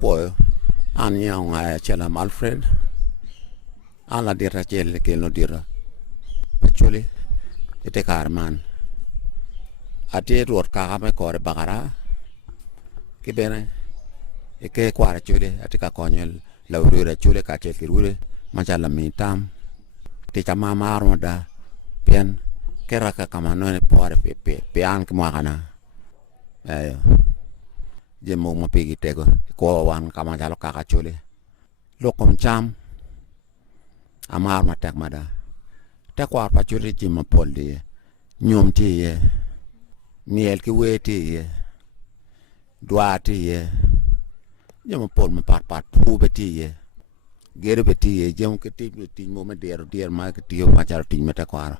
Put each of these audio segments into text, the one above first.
poi an yang cela Alfred an la dira cel ke no dira pachuli ite karman ate ruot ka me kore bagara ke bene e ke kwara chule ate ka konyel la urure chule ka che kirure machala mitam te chama maro da pian kera ka kamano ne pore pe an ke makana jemo mo pigi tego ko wan kama jalo ka chule lokom cham amar matak mada ta kwar pa chule jimo poldi nyom ti ye miel ki weti ye duati ye jemo pol ma pat pu beti ye gere beti ye jemo ke ti mo me der ma ke ti ma charo ti meta kwar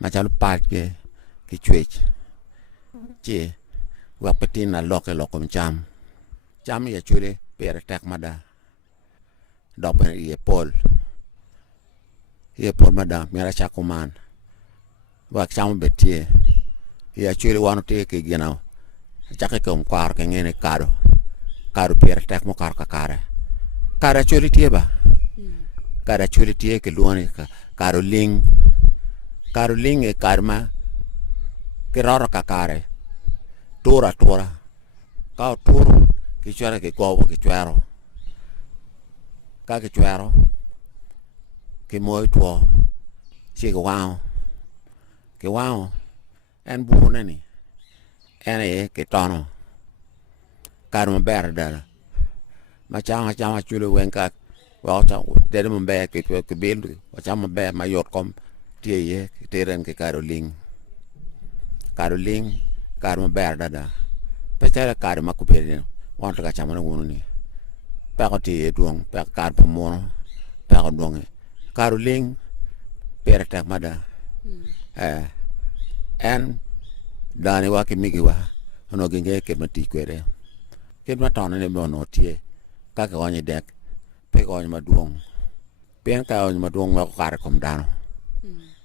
ma chalo pat ke ki chwech che wa patina lokom cham ye chule per tak mada dopen ye pol mada mera chakuman wa cham betie ye chule wanu te ke gina chake kom kwar ke ngene karo per tak mo kar ka kara chule tie ba kara chule tie ke luani karo ling e karma ke rara ka kare tora ka toro ke chara ke gobo ke chwero ka ke chwero ke moy tuo che ke wao en bu nani ene ke tono karma berda ma chama chule wenka wa ta de mo be ke bil wa chama be ma yot kom tie ye teren ke Caroline karma berda da pecera karma ku be wan ta chama na wono ni pa ko tie duong pa kar pa mo pa ko duong Caroline per tak mada en dani wa ke migi wa no genge ke mati kwere ke ma ton ne mo no tie ka ko ni dek pe ko ni ma duong pen ka ni ma duong ma kar kom dano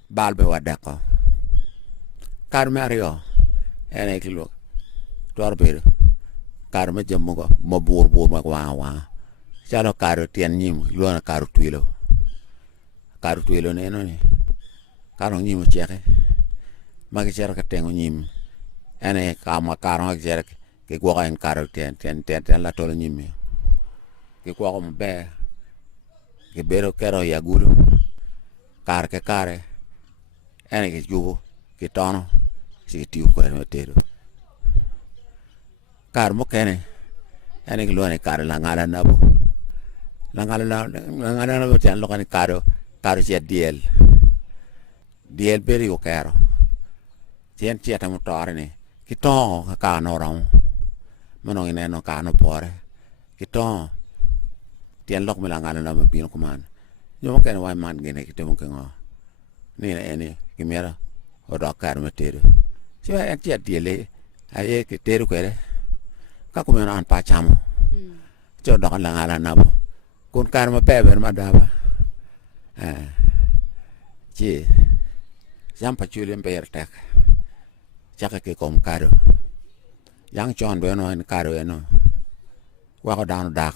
balbe wa deko karmario ene kilo torbe karma jemo go mo bur ma wa chalo karo tien nyim luana karo twilo ne no ni karo nyim cheke magi chera ka tengo nyim ene kama karo chera ke gwa en karo ten la tolo nyim ke kwa mo be ke bero kero ya guru kare ene ke jugo ke tono si tiu ko en metero kar mo kene ene ke luane kar la ngala nabo ten lo kan karo sia diel beri o karo tien ta mo tore ne ki to ka no ram mono ine no ka no pore ki to tien lok me la ngala na mo pin ko man yo mo ken wa man gene ki te mo kengo ni ene ki mera o do kar metero si wa en tia diele aye ke teru kwere ka ko me an pa chamo cho do la ngala na bo kun kar ma peber ma daba chi jam pa chule mber tek chaka ke kom karo yang chon do no en karo eno wa ko down dak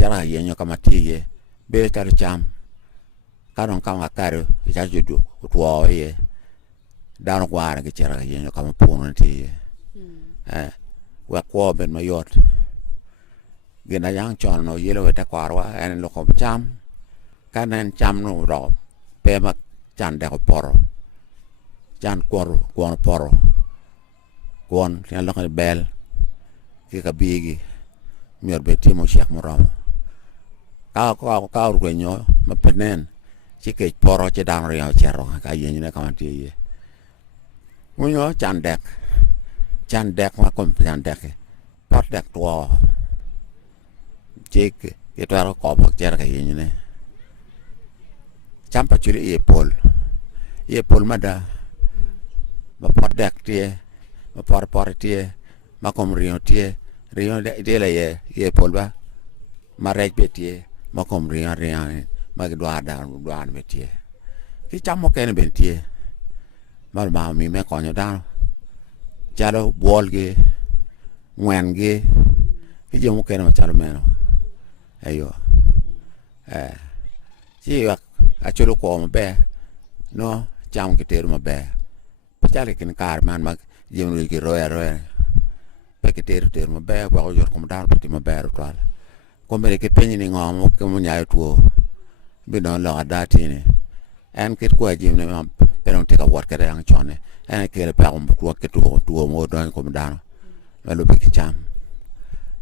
yara yenyo kama tiye be karo cham karon kama karo ja judu tuo ye down kwara ke chara yenyo kama puno tiye wa ko ben mayot gena yang chon no yelo ta kwarwa en lo kom cham kanen cham no ro pe ma chan de ko poro chan kwon poro kwon ya lo kan bel ki ka bigi mier be timo shek mo ram ka ru nyo ma penen ci ke poro ci dan ri chero ka yen ne ka ti ye munyo chan dek ma kom chan dek pot dek to jek ke to ko ba cher ka yen ne champa chuli ye pol mada ma pot dek tie ma por tie ma kom rio de la ye pol ba ma rej be tie ma kom rio ma dwa be tie ki chamo ken ben tie ma mi me konyo dan jalo bol ge ngwen ge cái gì cái nó chả mẹ nó ayo chỉ là chỗ đó có mà bé nó chăm cái tiền mà bé chả là cái car mà dùng được cái rồi bé cái tiền mà bé qua rồi cũng đào cái mà bé rồi còn bé cái penny này ngon cái mà nhảy tua bên đó là đã thì này anh cái qua gì này mà bé không take a what cái đang chọn này anh cái là bé không tua cái tua mà đó cũng đào mà lúc cái chăm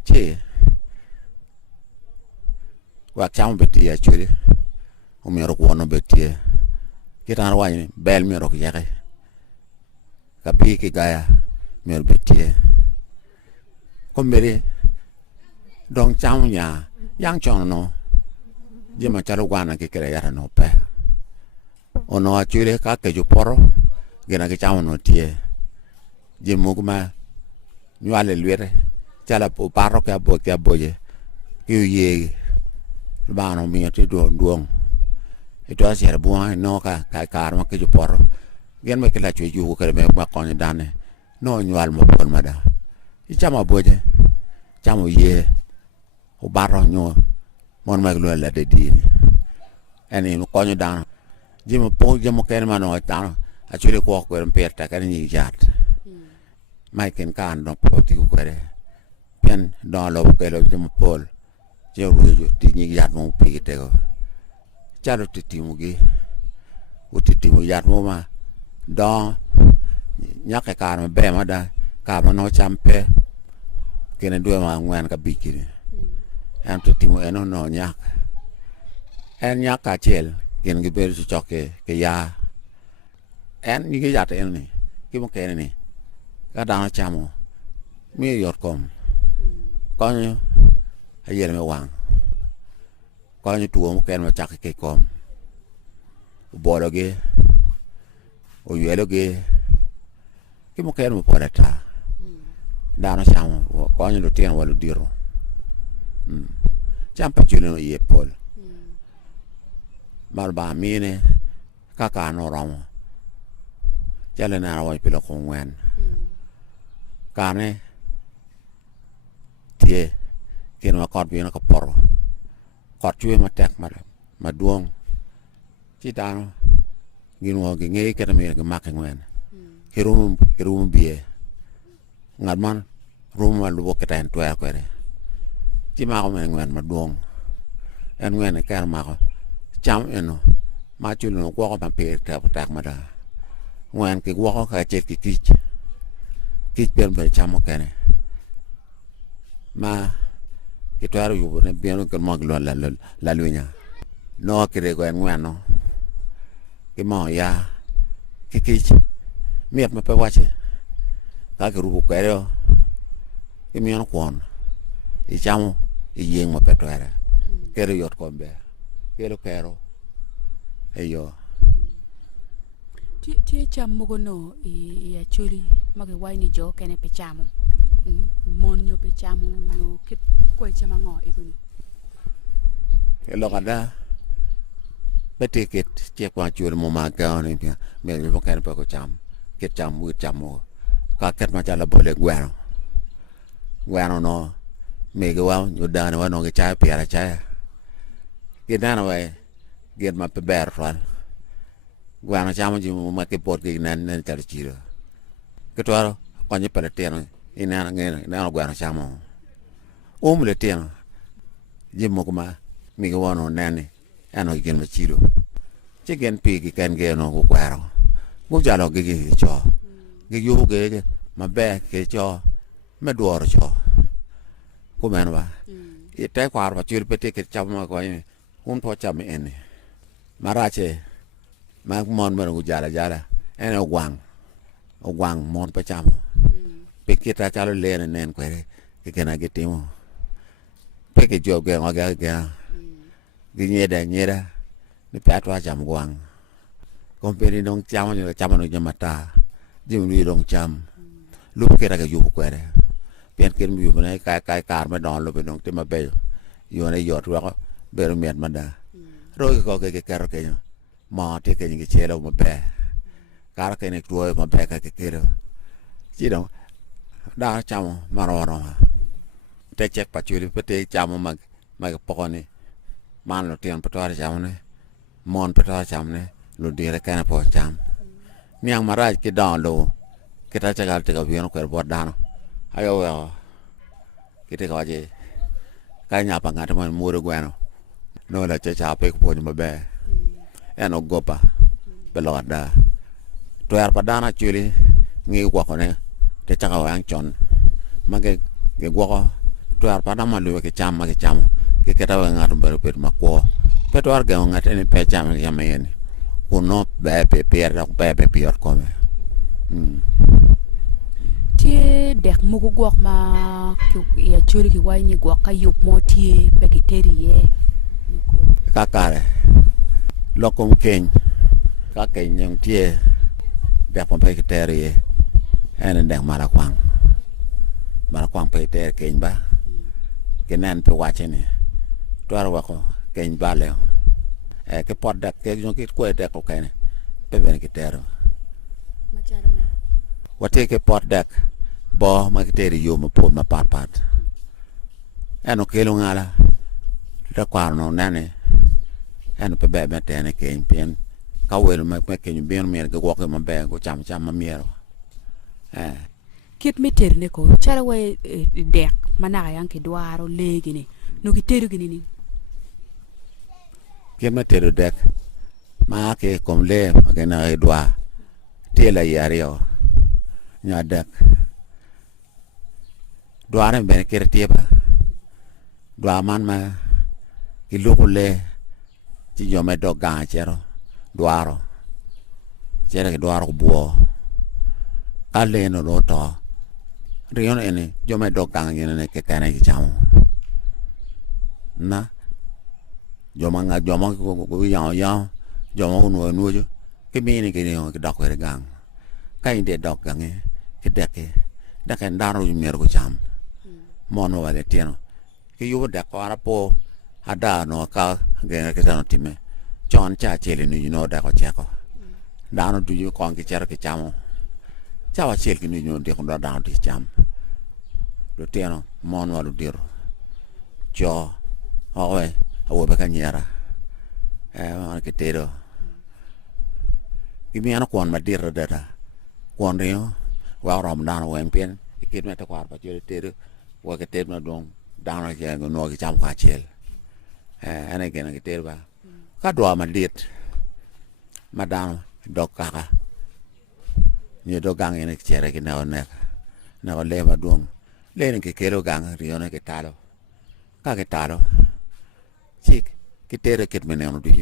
chỉ wa cham beti ya churi o mi ro wono beti kita ro wani bel mi ro yake ka bi ki gaya mi ro beti ko mbere dong cham nya yang chon no je ma chalo wana ki kere yara no pe ono churi ka ke ju poro gena ki cham no tie je mugma nyale lwere chala po paro ka boje ki ye ba nó mi ti duong itu asia buang no ka kar ma ke jupor gen ma ke la chu ju ka me ma kon dane no nyual mo pon ma da i chama boje chamo ye o baro nyo mon ma lo la de di ani no kon dan jimo po jimo ken ma no ta a chu le ko per ta ka ni jat mai ken kan no po ti ko re pen do lo ke lo jimo pol yo ti ni yat mo pi te ko cha lo ti mu gi o ti mu yat mo ma do nya ka ka ma be ma da ka ma no champe ke ne do ma ngwan ka bi ki an ti mu eno no nya en nya ka chel gen gi be cho ke ya en ni gi yat en ni ki mo ke ni ka da chamo mi yot kom ko ni ayer me wang ko ni tuo mo ken ma chak ke kom bolo ge o yelo ge ki mo ken mo pora ta da no chamo ko ni lo tien walo diro cham pa chulo ye pol mar ba mi ne ka ka no rom jale na wa pilo ko ngwen ka ne tie keno ma kot bien ko poro kot chue ma tek ma duong chi tano gin wo gi nge ke me ga mak ngwen hirum bie ngat man rum ma lu ko tan to ko re chi ma ko me ngwen ma duong en ngwen ke ma ko cham eno ma chu no ko ko pe tak ma da ngwen ke wo ko ka chet ki kich ben be cham ko ne ma itu haru yubo ne biano ke mo glo la lunya no kire ko en ngano ke mo ya kich miet ma pe wache ka ke rubu kwero ke mi on kwon i chamo i yeng ma pe to era kere yot kombe kero kero eyo ti cham mo no i achuli mage wai ni jo kene pe chamo mon nyo pe chamo no ke ko chama ngo iguni lo kada bete ket che kwa chul mo ma ka ni pia me lo kan pa ko cham ket cham mu cham mo ka ket ma chala bole gwano no me ga wa nyu da na wa no ga cha pe ara cha ke na wa get ma pe ber ran gwano cham ji mo ma ke pot ke nan tar chiro ke to ko ni pa te no ina ngene na gwano cham o mu le te no ji mo ma mi ga wa no nani ano gen ma chiro che gen pi ki ken ge no ko kwaro go jalo ge ge cho ge yo ge ma be ke cho me duor cho ko men ba e te kwar ba chir pe te ke cham ma ko ni un to cham en marache ma mon ma go jala en o gwang mon pa cham pe ke ta chalo le nen ko ke gena ge timo pe ke jo ge ngo ge gi nyeda ni patwa jam gwang kompeni dong cham ni cham no jamata jim ni dong cham lu ke ra ga yu ko re pen ken yu ne kai kar ma don lo pe dong te ma be yo ne yo twa be ro met ma da ro ko ke kar ke ma te ke ni che lo ma be kar ke ne tuo ma be ka ke ro chi dong da cham ma ro te check pa chuli pete chamo mag pokoni man lo tien pator chamne mon pator chamne lo dire kana po cham niang maraj ki don lo kita chagal te gavion ko bo dano ayo yo kita ko je kanya pa ngata man muro gwano no la cha pe ko ni mabe eno gopa beloda to yar pa dana chuli ngi ko ne te chaka wang chon mage ge go to yar pa na ma lu ke cham ke keta wa ngar ber per ma ko pe to ar ge ngat ni pe cham ya men uno be pe pe pior ko me tie dek mugu gwok ma ya chuli ki wai ni gwok ka yup mo tie pe ki teri ye kakare lokum ken ka ken nyong tie dek pom pe ki teri ye en dek mara kwang pe ter ken ba kenen pe wache ni twar wako ken ba le ke pod dek ke nyong ki ko dek ko ken pe ben ki tero wate ke pot dek bo ma ki teri yo ma pot ma pat eno kelo ngala da kwar no nane eno pe be tene ken pen ka wel ma ken ben mer ke ko ma be ko cham ma miero kit mi ter ne ko chara we dek mana yang ki dwaro legi ni no ki teru gini ni kit ma teru dek ma ke kom le ma ke na dwa tela yario nya dek dwa ne ben ker tieba dwa man ma ki lukule ti yo me do ga chero dwaro chero ki dwaro buo ale no lo to rion ene yo me do ga ngene ke kana ki chamo na yo manga ko ya yo mo no no jo ke mi ni ke no ke dok re gang ka inde dok gang ke dek en daro yu mer ko cham mono wale tieno ke yu dek ko ara po ada no ka ge ke tano time chon cha chele ni no da ko cheko dano du yu kon ke chero ke chamo cha wa chel ki ni no de ko da di cham do tieno mono walu diro cho owe awo be kanyera ma ke tero ki mi ana kon ma diro da kon rio wa rom dano wen pen ki me ta kwar pa chele tero wa ke ter na dong dano ke no ki cham ka chel ene ke na ke ter ba ka do ma dit ma dano dok kaka ni do gang ene chere ki na le ma dong le ne ke kero gang rio ne ke talo ka ke talo chik ki tere ket me ne no di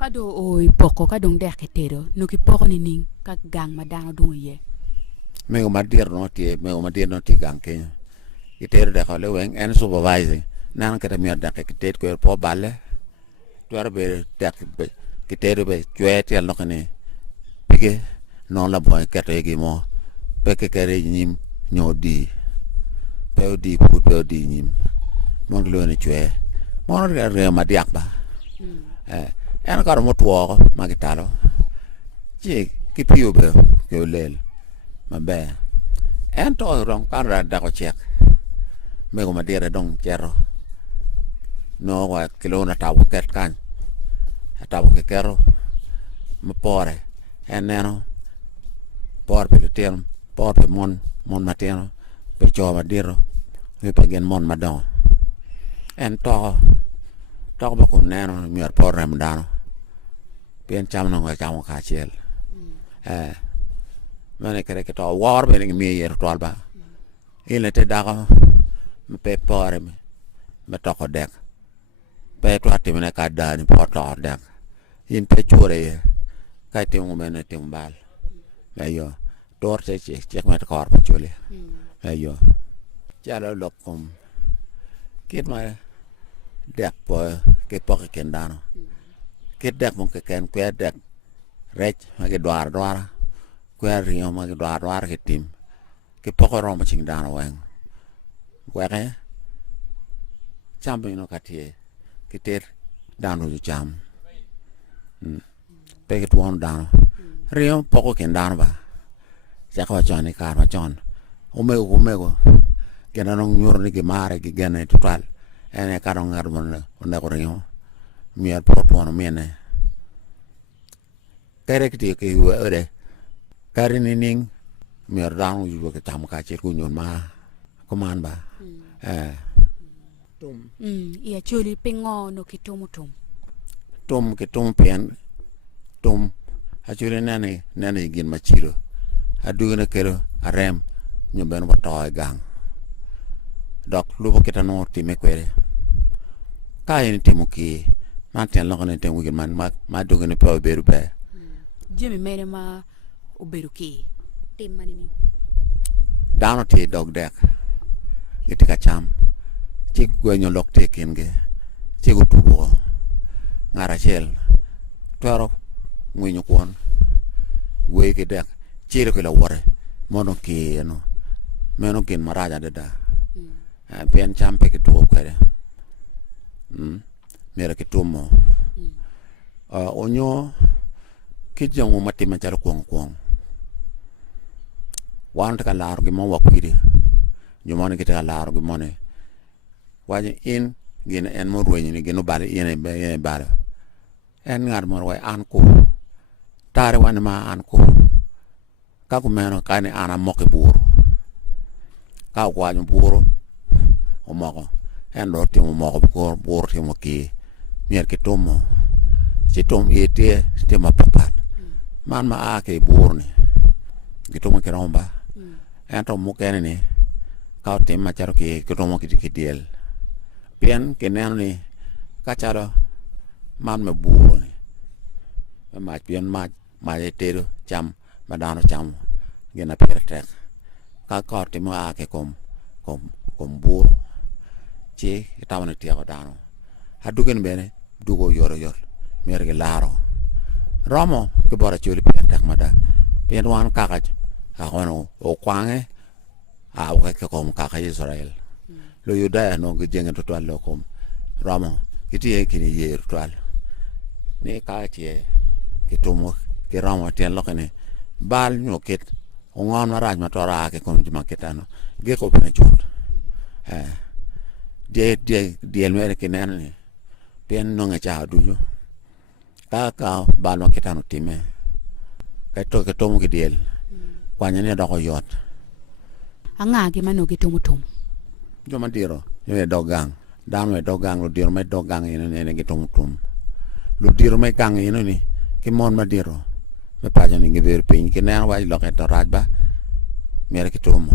ka do o poko ka dong dek ke tero no ki poko ni ning ka gang ma dano dung ye me o ma dir no ti gang ke ki tere de ko le wen en supervising nan ka mi da ke tet ko po balle twar be tek ki tere be chwet yal no ne pige non la boy ke te gi mo pe ke kere nyim nyodi pe di put pe di nyim mon lo ne chwe mon re ma diak ba en ka mo tuo ma ki talo chi ki piu be ke lel ma be en to rong kan ra da ko chek me ko ma dire dong chero no wa kilo na ta ket kan ta ke kero ma pore en neno por pe tem por pe mon mateno pe cho ma diro pe gen mon madon en to ba ko neno mi ar por rem dano pen cham no ga cham ka chel mane kere ke to war be mi yer to alba ile te dago me pe pore me to ko dek pe to ati me ka da ni po to dek in pe chure ye ka ti mo me ne ti mbal ayo dor te che me to kor pa chule ayo chalo lokom kit ma dek po ke po ke dano kit dek mo ke ken kwe dek rech ma ke dwar kwe rio ma ke dwar ke tim ke po ko rom ching dano wen weke cham no katie ke ter dano ju cham pe ke tuon dano rio po ko ken dano ba ja ko chon ni kar ma chon umego kena nong nyur ni mare ki gene total ene karong ngar mon ne ko ringo mier protono miene kere ki ke ure kare ni ning mier dang yu ke tam ka che ku nyon ma ko man ba tum ia choli pengo no kitomo tum ke tum pen tum a chule nane gin machiro adugna kero arem nyomben wa toy gang dok lubo kita no time kwere kaya ni timu ki man ten lokane ten wigin man ma dugna pe beru be jemi mene ma oberu ki tim manini dano ti dog dek giti ka cham chik gwenyo lok te kinge chik utubo ngara chel toro ngwinyo kwon gwe ke dek chiro ke la wore mono ki no meno kin maraja deda pen champe ke tuo kwere mera ke tumo onyo kijangu matima charo kwong wan ta lar gi mo wakwiri nyumone kita lar gi mone waje in gin en mo ruwenyi ni gino bale ine bale en ngar mo way an ko tare wan ma an ko ka ku meno kani ana moke buru ka kwa nyu buru o moko en do timo moko ko buru timo ki mier ke tomo si tom ete tema papat man ma ake buru ni gitomo ke romba en to mo kene ni ka tim ma charo ki gitomo ki diel pien ke neno ni ka charo man me buru ni ma pien ma etero cham madano cham gena pertek ka korti mo ake kom buru chi tamane tiago dano hadugen bene dugo yor merge laro romo ke bora chuli pertek mada pien wan kaka akono o kwange a ke kom kaka Israel lo yudaya no ge jenga to lo kom romo kiti e kini yer twal ne ka tie kitomo ke romo ten lokene bal nyo ket ongon maraj matora ke kom juma ketano ge ko bene chut de mere ke nene pen no nga cha dujo ka bal no ketano time ka to ke tomu ke diel kwanya ne do ko yot anga ge mano ge tomo joma diro ne dogang dan me dogang lo diro me dogang ine ne ge tomu lo diro me gang ine ni ke mon ma diro me paja ni geber pin ke nan wa lo ke to rajba mere ke tomo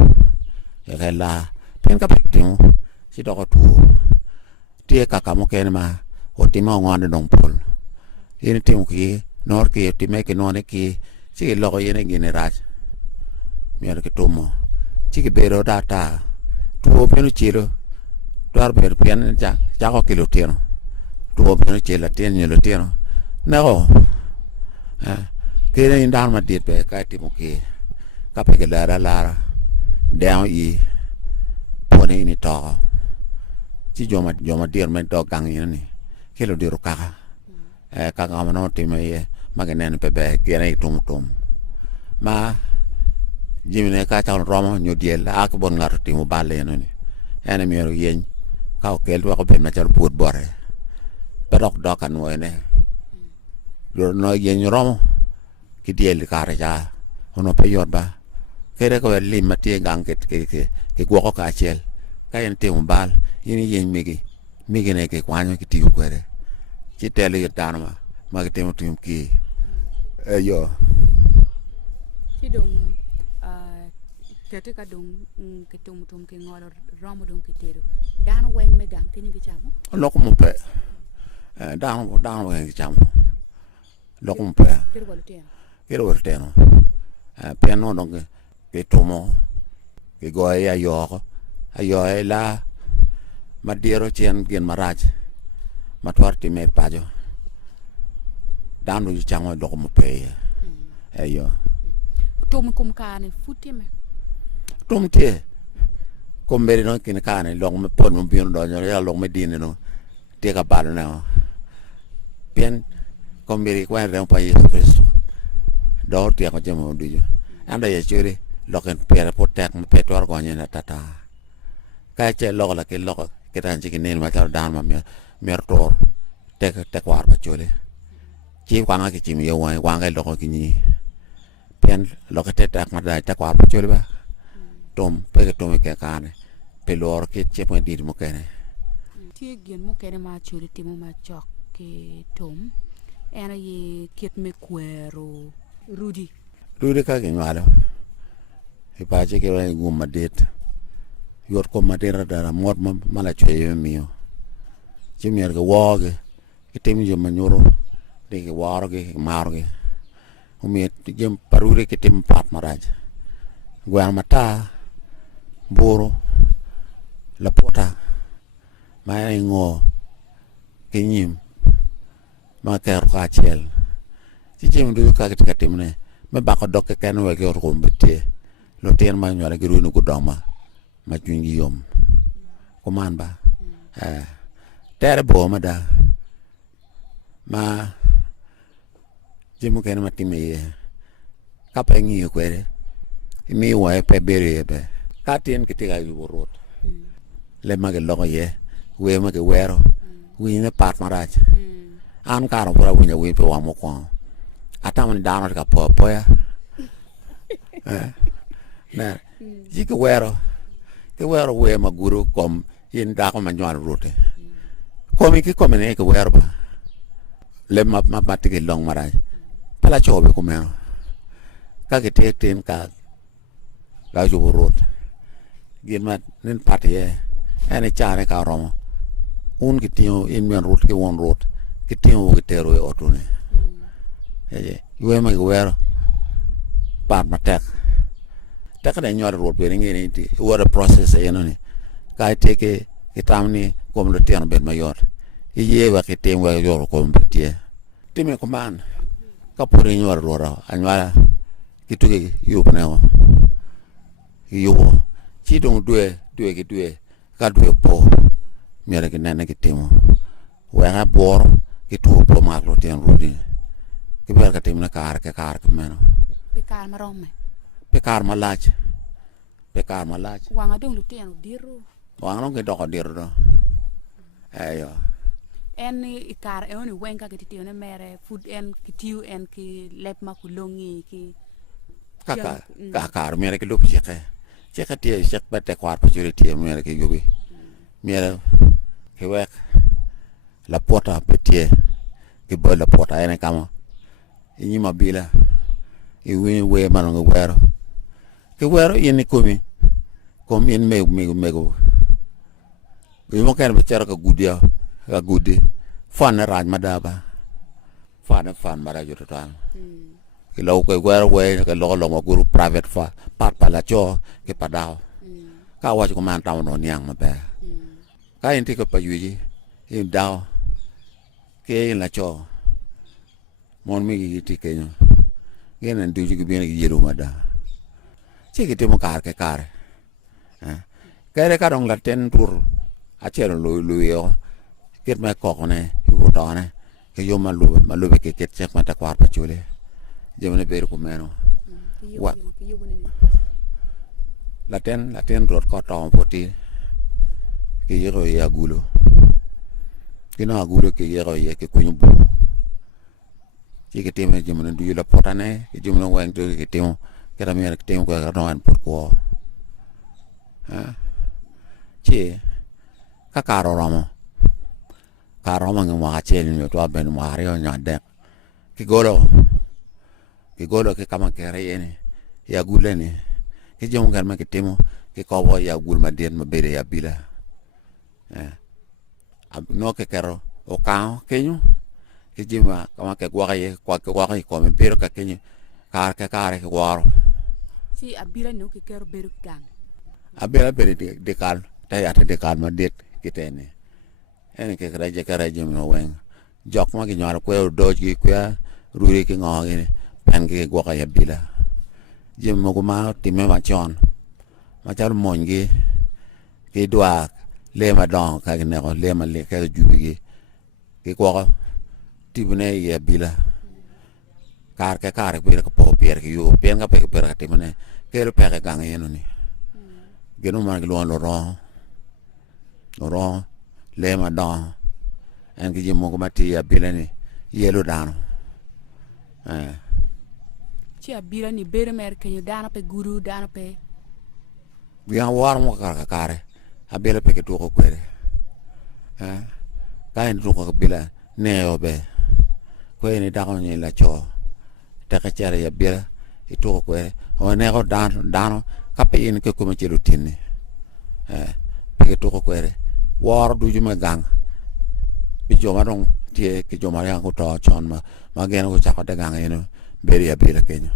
e la pen ka pek timu si do ko tu tie ka mo ken ma o timo ngone dong pol ine timu ki nor ki time ke none ki si lo ko ine gine raj mere ke tomo chi ke bero data tuo peno chiro twar ber pian ja ko kilo tieno tuo peno chela tien nyelo tieno no kene indan ma dit be ka timo ki ka pe lara down yi pone ni to chi joma dir me do gang ni kilo diru kaka ka ga no timo ye magenen pe be kene tum ma jimine ka ta romo nyu diel ak bon ngar timo balle no ni ene mi ro yen ka o kel wa ko ben ma char put bore pedok dokan wo ne ro no yen romo ki diel ka ra ja ono pe yot ba kere ko lim ma tie gang ke go ko ka chel ka yen timo bal yin yen migi ne ke kwanyo ki tiu kwere ci tele yotano ma ke timo tum ki yo kidong ketika dong ketum ke ngolo romo dong ketero dan weng megang kini gichamo loko mo pe dan weng gichamo loko mo pe kero wolteno piano dong ke tomo ke goye ayo la madiro chien gen maraj matwarti me pajo dan du gichamo loko mo pe ayo tom kum kane futime tom tie komberi no kin kane long me pon mo bion do ya long me dine no tie ka bal na pien komberi kwa re pa Yesu Kristo do tie ko jemo dujo anda ye chure loken pere potek me petor gonye na tata ka che lok la ke lok ke tan chi kin ma tar dan ma mer tor tek war pa chole chi kwanga ki chi mi yo wanga lok ki ni pen lok te tak ma da tek war pa chole ba tom pe tom ke kane pe lor ke che po di mo kene tie gen mo kene ma chuli timo ma chok ke tom ena ye kiet me kwero rudi ka ke ngalo e pa che ke wa ngum ma det yor ko ma dera da mot ma la che yo mio chi mi ga woge ke tem yo ma nyoro de ke waro ke maro ke o mi jem parure ke tem pat maraj gwa mata boro la pota ma ngo ke nyim ma ker ka chel chi jem du ka ke tem ne me ba ko dok ke ken we ke ro mbete lo ten ma nyora ke ru no ku doma ma jungi yom ko man ba tere bo ma da ma jimu ken ma timi ka pe ngi ko re mi wa pe bere be ka ten ke tiga yu rot le ma ke lo ye we ma ke wero wi ne pat maraj an karo pura wi wi pe wa mo ko atam ni dano ka po ya na ji ke wero we ma guru kom yin da ko ma nyal rote komi ki komi ne ke wero ba le ma ke long maraj pala chobe ko meno ka ke ten ka la ju rot gin ma nen patie ene chare ka romo un ki tio in men rot ke won rot ki tio ke tero e otune we ma ke wero pa ma tek de nyore rot be ngi ni ti what a process e no ni ka te ke tamni kom le ten ben mayor e ye wa ke tem wa yor ko mbetie time ko man ka pore nyore rora anwala ki tuge yu pneo yu chi dong due ka due po mere ke nene ke temo wa ha bor ki tu po ma lo ten rudi ki ber ka temna kar ke meno pikar marome pekar malach wanga dong lu tiano diru wanga no ke doko diru do ayo en ikar e oni wenga ke tio ne mere food en ki tiu en ki lep ma ku longi ki kar mere ke lup cheke tie chek bete kwar pa churi tie mere ke yubi mere ke wek la pota petie ke bo la pota ene kama ini mabila i we manongo wero ke wero ini kom in mego i mo kan be chara ka gudi fan raj madaba fan mara jo total ke lo ko wero we ke lo guru private fa pat pala cho ke padao ka wa ko man taw no nyang mabe ka inti ko payuji i daw ke la cho mon mi ti kenyo genen du ju bien yelo mada che ke temo kar kare ka dong la ten tur a chero lo yo ket ma ko ne yu tone ke yo ma lu be ke ket chek ma ta kwar pa chule jemne ber ko meno wa la ten rot ko to poti ke yero ya gulo ke na gulo ke yero ye ke kunyu bu ci ke temo jemne du la potane ke jemne wang to ke temo ke ra mer ke temo ko no an por ko ci ka karo romo ngi mo achel ni to ben mo ario nyade ki golo ke kama ke re ni ya gule ni ke jom gar ma ke temo ke ko bo ya gul ma den ma bere ya bila no ke kero o ka kenyu ke jima kama ke gwa ye ko me pero ka kenyu kar ke gwaro si abila no ke kero beru gang abela bere de kal tay ata de kal ma det kitene ene ke karaje no wen jok ma ki nyar ko do ji ko ruri ki ngogi pen ke gwa ya bila jim mo ko ma timme ma chon ma chal mongi ke dwa le ma don ka ne ko le ma le ka jubi ki ko tibne ya bila kar ke ko po pier ki yo pen ga pe per ka timne kelo peke gang yeno ni geno man gelo lo le ma don en gi mo ko mati ya bilani yelo dano ci abira ni bere mer kenyo dano pe guru dano pe biang war mo kare abela peke to ko kwere kain to ko bila ne obe ko ni da ko ni la cho ta ka chere ya bila itu ko kwere o ne ko dano kape in ke ko ma chelo tinni peke to ko kwere war du juma gang bi joma dong tie ke joma yang ko to chon ma gen ko cha ko de gang yeno beri ya bila kenyo